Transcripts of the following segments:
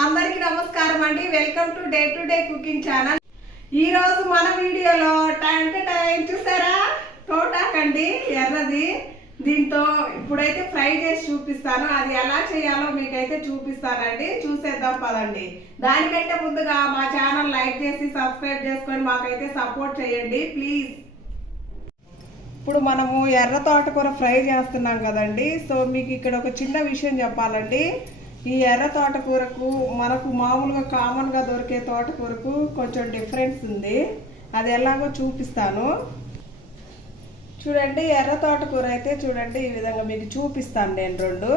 అందరికీ నమస్కారం అండి. Welcome to day cooking channel. ఈ రోజు మన వీడియోలో టైం చూసారా, తోటాకండి ఎర్రది. దీంతో ఇప్పుడైతే ఫ్రై చేసి చూపిస్తాను. అది ఎలా చేయాలో మీకైతే చూపిస్తానండి. చూసేద్దాం పదండి. దానికంటే ముందుగా మా ఛానల్ లైక్ చేసి సబ్స్క్రైబ్ చేసుకొని మాకైతే సపోర్ట్ చేయండి ప్లీజ్. ఇప్పుడు మనము ఎర్ర తోటకూర ఫ్రై చేస్తున్నాం కదండి. సో మీకు ఇక్కడ ఒక చిన్న విషయం చెప్పాలండి. ఈ ఎర్ర తోటకూరకు మనకు మామూలుగా కామన్గా దొరికే తోటకూరకు కొంచెం డిఫరెన్స్ ఉంది. అది ఎలాగో చూపిస్తాను చూడండి. ఎర్ర తోటకూర అయితే చూడండి ఈ విధంగా మీకు చూపిస్తాను నేను రెండు.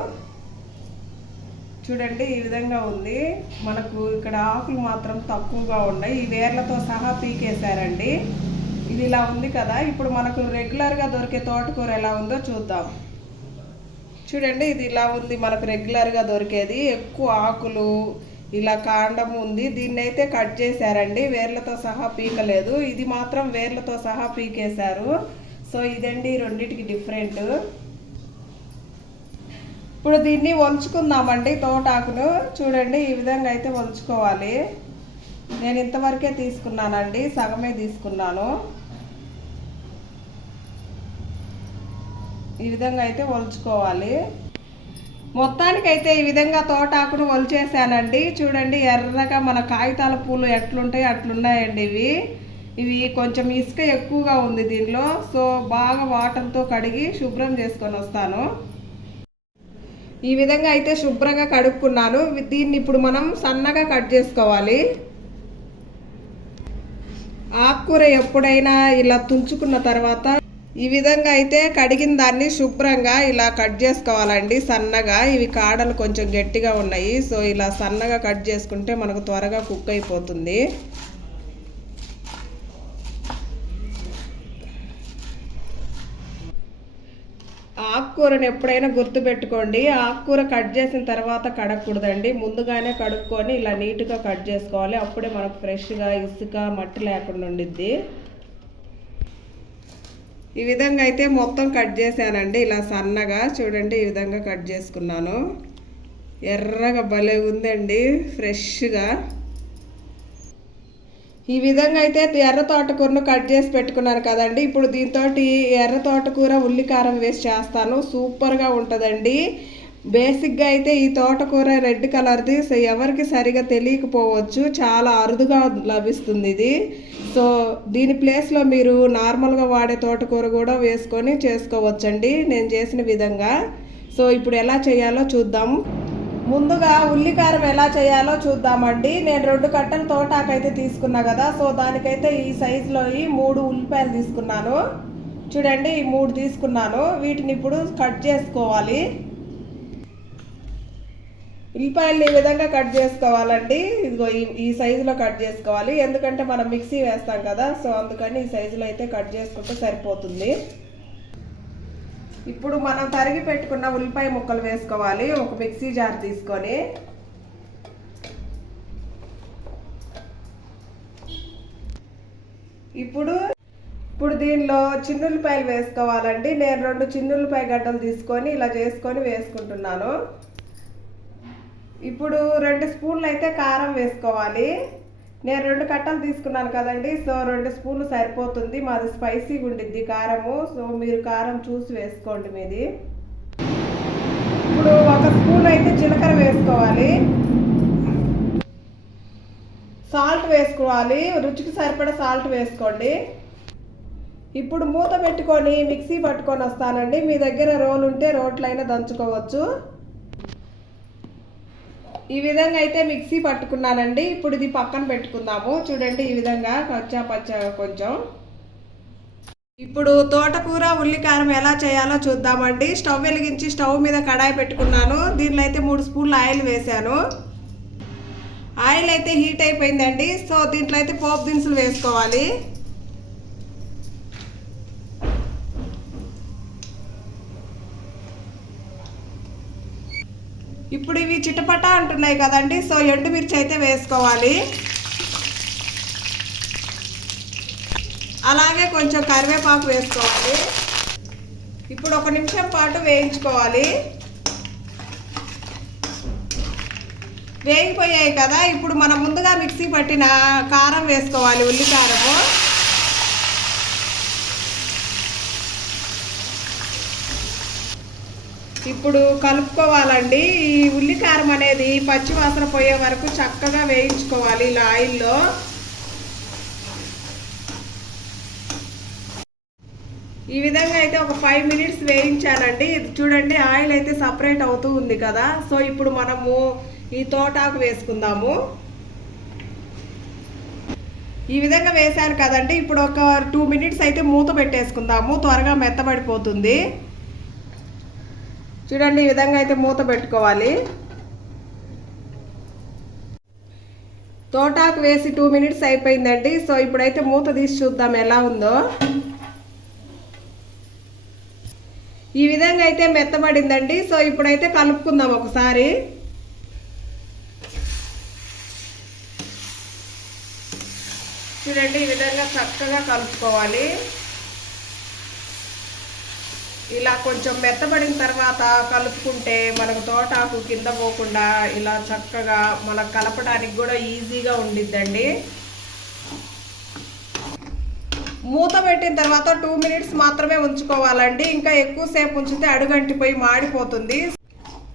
చూడండి ఈ విధంగా ఉంది. మనకు ఇక్కడ ఆకులు మాత్రం తక్కువగా ఉన్నాయి. ఈ వేర్లతో సహా పీకేశారండి. ఇది ఇలా ఉంది కదా. ఇప్పుడు మనకు రెగ్యులర్గా దొరికే తోటకూర ఎలా ఉందో చూద్దాం. చూడండి ఇది ఇలా ఉంది. మనకు రెగ్యులర్గా దొరికేది ఎక్కువ ఆకులు ఇలా కాండం ఉంది. దీన్ని అయితే కట్ చేశారండి, వేర్లతో సహా పీకలేదు. ఇది మాత్రం వేర్లతో సహా పీకేశారు. సో ఇదండి రెండింటికి డిఫరెంట్. ఇప్పుడు దీన్ని వంచుకుందామండి. తోటాకును చూడండి ఈ విధంగా అయితే వంచుకోవాలి. నేను ఇంతవరకే తీసుకున్నానండి, సగమే తీసుకున్నాను. ఈ విధంగా అయితే ఒలుచుకోవాలి. మొత్తానికైతే ఈ విధంగా తోటాకును ఒలిచేసానండి. చూడండి ఎర్రగా మన కాగితాల పూలు ఎట్లుంటాయి అట్లున్నాయండి. ఇవి కొంచెం ఇసుక ఎక్కువగా ఉంది దీనిలో. సో బాగా వాటర్తో కడిగి శుభ్రం చేసుకొని వస్తాను. ఈ విధంగా అయితే శుభ్రంగా కడుక్కున్నాను. దీన్ని ఇప్పుడు మనం సన్నగా కట్ చేసుకోవాలి. ఆకుకూర ఎప్పుడైనా ఇలా తుంచుకున్న తర్వాత ఈ విధంగా అయితే కడిగిన దాన్ని శుభ్రంగా ఇలా కట్ చేసుకోవాలండి సన్నగా. ఇవి కాడలు కొంచెం గట్టిగా ఉన్నాయి. సో ఇలా సన్నగా కట్ చేసుకుంటే మనకు త్వరగా కుక్ అయిపోతుంది. ఆకుకూరను ఎప్పుడైనా గుర్తుపెట్టుకోండి, ఆకుకూర కట్ చేసిన తర్వాత కడగకూడదండి. ముందుగానే కడుక్కొని ఇలా నీట్గా కట్ చేసుకోవాలి. అప్పుడే మనకు ఫ్రెష్గా ఇసుక మట్టి లేకుండా ఉండిద్ది. ఈ విధంగా అయితే మొత్తం కట్ చేశానండి ఇలా సన్నగా. చూడండి ఈ విధంగా కట్ చేసుకున్నాను. ఎర్రగా భలే ఉందండి ఫ్రెష్గా. ఈ విధంగా అయితే ఎర్ర తోటకూరను కట్ చేసి పెట్టుకున్నాను కదండి. ఇప్పుడు దీంతో ఎర్ర తోటకూర ఉల్లికారం వేసి చేస్తాను. సూపర్గా ఉంటుందండి. బేసిక్గా అయితే ఈ తోటకూర రెడ్ కలర్ది. సో ఎవరికి సరిగా తెలియకపోవచ్చు, చాలా అరుదుగా లభిస్తుంది ఇది. సో దీని ప్లేస్లో మీరు నార్మల్గా వాడే తోటకూర కూడా వేసుకొని చేసుకోవచ్చండి నేను చేసిన విధంగా. సో ఇప్పుడు ఎలా చేయాలో చూద్దాం. ముందుగా ఉల్లికారం ఎలా చేయాలో చూద్దామండి. నేను 2 కట్టలు తోటాకు అయితే తీసుకున్నా కదా. సో దానికైతే ఈ సైజులో 3 ఉల్లిపాయలు తీసుకున్నాను. చూడండి ఈ 3 తీసుకున్నాను. వీటిని ఇప్పుడు కట్ చేసుకోవాలి. ఉల్లిపాయలు ఈ విధంగా కట్ చేసుకోవాలండి. ఇదిగో ఈ సైజులో కట్ చేసుకోవాలి. ఎందుకంటే మనం మిక్సీ వేస్తాం కదా. సో అందుకని ఈ సైజులో అయితే కట్ చేసుకుంటే సరిపోతుంది. ఇప్పుడు మనం తరిగి పెట్టుకున్న ఉల్లిపాయ ముక్కలు వేసుకోవాలి. ఒక మిక్సీ జార్ తీసుకొని ఇప్పుడు దీనిలో చిన్నుల్లిపాయలు వేసుకోవాలండి. నేను 2 చిన్నుల్లిపాయ గడ్డలు తీసుకొని ఇలా చేసుకొని వేసుకుంటున్నాను. ఇప్పుడు 2 స్పూన్లు అయితే కారం వేసుకోవాలి. నేను 2 కట్టలు తీసుకున్నాను కదండి. సో 2 స్పూన్లు సరిపోతుంది. మాది స్పైసీగా ఉండిద్ది కారము. సో మీరు కారం చూసి వేసుకోండి మీది. ఇప్పుడు 1 స్పూన్ అయితే జీలకర్ర వేసుకోవాలి. సాల్ట్ వేసుకోవాలి. రుచికి సరిపడా సాల్ట్ వేసుకోండి. ఇప్పుడు మూత పెట్టుకొని మిక్సీ పట్టుకొని వస్తానండి. మీ దగ్గర రోలు ఉంటే రోట్లైనా దంచుకోవచ్చు. ఈ విధంగా అయితే మిక్సీ పట్టుకున్నానండి. ఇప్పుడు ఇది పక్కన పెట్టుకుందాము. చూడండి ఈ విధంగా కచ్చా పచ్చగా కొంచెం. ఇప్పుడు తోటకూర ఉల్లికారం ఎలా చేయాలో చూద్దామండి. స్టవ్ వెలిగించి స్టవ్ మీద కడాయి పెట్టుకున్నాను. దీనిలో అయితే 3 స్పూన్లు ఆయిల్ వేసాను. ఆయిల్ అయితే హీట్ అయిపోయిందండి. సో దీంట్లో అయితే పోపు దినుసులు వేసుకోవాలి. ఇప్పుడు ఇవి చిటపట అంటున్నాయి కదండి. సో ఎండుమిర్చి అయితే వేసుకోవాలి. అలాగే కొంచెం కరివేపాకు వేసుకోవాలి. ఇప్పుడు 1 నిమిషం పాటు వేయించుకోవాలి. వేగిపోయాయి కదా. ఇప్పుడు మనం ముందుగా మిక్సీ పట్టిన కారం వేసుకోవాలి, ఉల్లి కారము. ఇప్పుడు కలుపుకోవాలండి. ఈ ఉల్లి కారం అనేది పచ్చి వాసన పోయే వరకు చక్కగా వేయించుకోవాలి ఇలా ఆయిల్లో. ఈ విధంగా అయితే ఒక 5 మినిట్స్ వేయించానండి. ఇది చూడండి, ఆయిల్ అయితే సపరేట్ అవుతూ ఉంది కదా. సో ఇప్పుడు మనము ఈ తోటాకు వేసుకుందాము. ఈ విధంగా వేసాను కదండి. ఇప్పుడు ఒక 2 మినిట్స్ అయితే మూత పెట్టేసుకుందాము, త్వరగా మెత్తబడిపోతుంది. చూడండి, ఈ విధంగా అయితే మూత పెట్టుకోవాలి. తోటాకు వేసి 2 మినిట్స్ అయిపోయిందండి. సో ఇప్పుడైతే మూత తీసి చూద్దాం ఎలా ఉందో. ఈ విధంగా అయితే మెత్తబడిందండి. సో ఇప్పుడైతే కలుపుకుందాం ఒకసారి. చూడండి, ఈ విధంగా చక్కగా కలుపుకోవాలి. ఇలా కొంచెం మెత్తబడిన తర్వాత కలుపుకుంటే మనకు తోటాకు కింద పోకుండా ఇలా చక్కగా మనకు కలపడానికి కూడా ఈజీగా ఉండిద్దండి. మూత పెట్టిన తర్వాత 2 మినిట్స్ మాత్రమే ఉంచుకోవాలండి. ఇంకా ఎక్కువసేపు ఉంచితే అడుగంటిపోయి మాడిపోతుంది.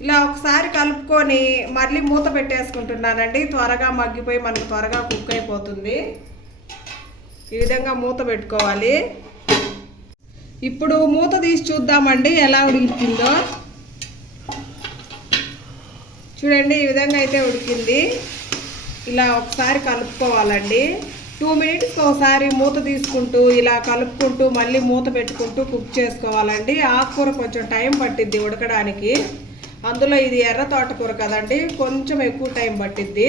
ఇలా ఒకసారి కలుపుకొని మళ్ళీ మూత పెట్టేసుకుంటున్నానండి. త్వరగా మగ్గిపోయి మనకు త్వరగా కుక్ అయిపోతుంది. ఈ విధంగా మూత పెట్టుకోవాలి. ఇప్పుడు మూత తీసి చూద్దామండి ఎలా ఉడికిందో. చూడండి, ఈ విధంగా అయితే ఉడికింది. ఇలా ఒకసారి కలుపుకోవాలండి. 2 మినిట్స్కి ఒకసారి మూత తీసుకుంటూ ఇలా కలుపుకుంటూ మళ్ళీ మూత పెట్టుకుంటూ కుక్ చేసుకోవాలండి. ఆకుకూర కొంచెం టైం పట్టిద్ది ఉడకడానికి. అందులో ఇది ఎర్ర తోటకూర కదండి, కొంచెం ఎక్కువ టైం పట్టిద్ది.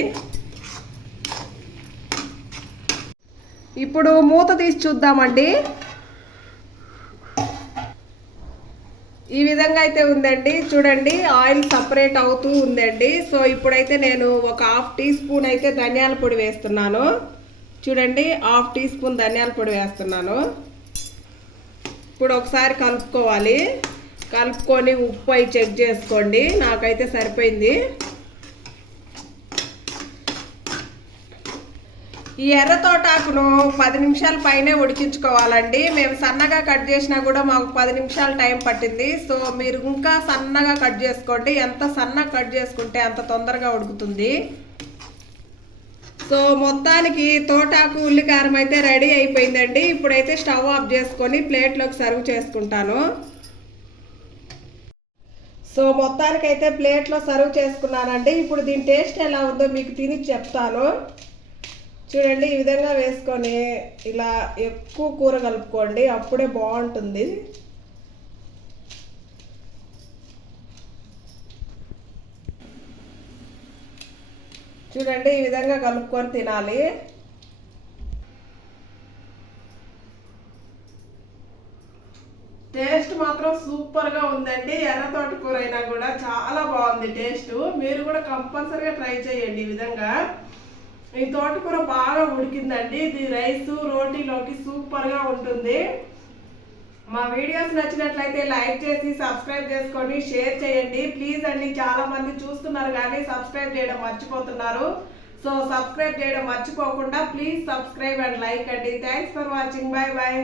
ఇప్పుడు మూత తీసి చూద్దామండి. ఈ విధంగా అయితే ఉందండి. చూడండి, ఆయిల్ సపరేట్ అవుతూ ఉందండి. సో ఇప్పుడైతే నేను ఒక 1/2 టీ స్పూన్ అయితే ధనియాల పొడి వేస్తున్నాను. చూడండి, 1/2 టీ స్పూన్ ధనియాల పొడి వేస్తున్నాను. ఇప్పుడు ఒకసారి కలుపుకోవాలి. కలుపుకొని ఉప్పు అయి చెక్ చేసుకోండి. నాకైతే సరిపోయింది. ఈ ఎర్ర తోటాకును 10 నిమిషాల పైనే ఉడికించుకోవాలండి. మేము సన్నగా కట్ చేసినా కూడా మాకు 10 నిమిషాలు టైం పట్టింది. సో మీరు ఇంకా సన్నగా కట్ చేసుకోండి. ఎంత సన్నగా కట్ చేసుకుంటే అంత తొందరగా ఉడుకుతుంది. సో మొత్తానికి తోటాకు ఉల్లికారం అయితే రెడీ అయిపోయిందండి. ఇప్పుడైతే స్టవ్ ఆఫ్ చేసుకొని ప్లేట్లోకి సర్వ్ చేసుకుంటాను. సో మొత్తానికైతే ప్లేట్లో సర్వ్ చేసుకున్నానండి. ఇప్పుడు దీని టేస్ట్ ఎలా ఉందో మీకు తిని చెప్తాను. చూడండి, ఈ విధంగా వేసుకొని ఇలా ఎక్కువ కూర కలుపుకోండి, అప్పుడే బాగుంటుంది. చూడండి, ఈ విధంగా కలుపుకొని తినాలి. టేస్ట్ మాత్రం సూపర్గా ఉందండి. ఎర్ర తోటకూర అయినా కూడా చాలా బాగుంది టేస్ట్. మీరు కూడా కంపల్సరీగా ట్రై చేయండి. ఈ విధంగా ఈ తోటకూర బాగా ఉడికిందండి. ఇది రైస్ రోటీలోకి సూపర్గా ఉంటుంది. మా వీడియోస్ నచ్చినట్లయితే లైక్ చేసి సబ్స్క్రైబ్ చేసుకొని షేర్ చేయండి ప్లీజ్ అండి. చాలా మంది చూస్తున్నారు కానీ సబ్స్క్రైబ్ చేయడం మర్చిపోతున్నారు. సో సబ్స్క్రైబ్ చేయడం మర్చిపోకుండా ప్లీజ్ సబ్స్క్రైబ్ అండ్ లైక్ అండి. Thanks for watching. Bye bye.